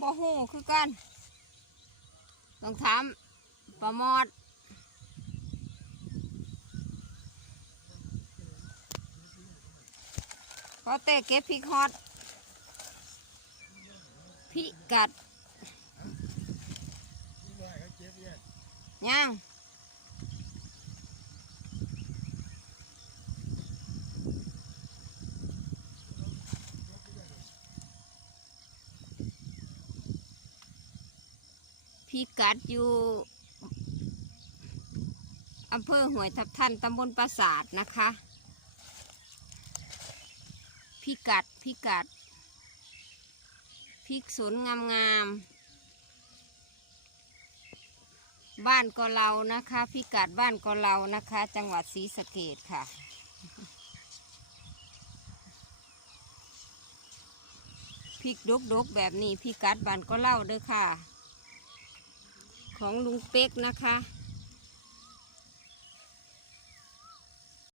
บ่หูคือกันต้องถามประมอดพอเตะเก็บพริกฮอตพิกัดย่าง พิกัดอยู่อำเภอห้วยทับทันตำบลปราสาทนะคะ พิกัดพิกัดพริกสวนงามงามบ้านก็เรานะคะ พิกัดบ้านก็เรานะคะ จังหวัดศรีสะเกดค่ะ พริกดกดกๆแบบนี้พิกัดบ้านก็เล่าเด้อค่ะ ของลุงเป๊กนะคะ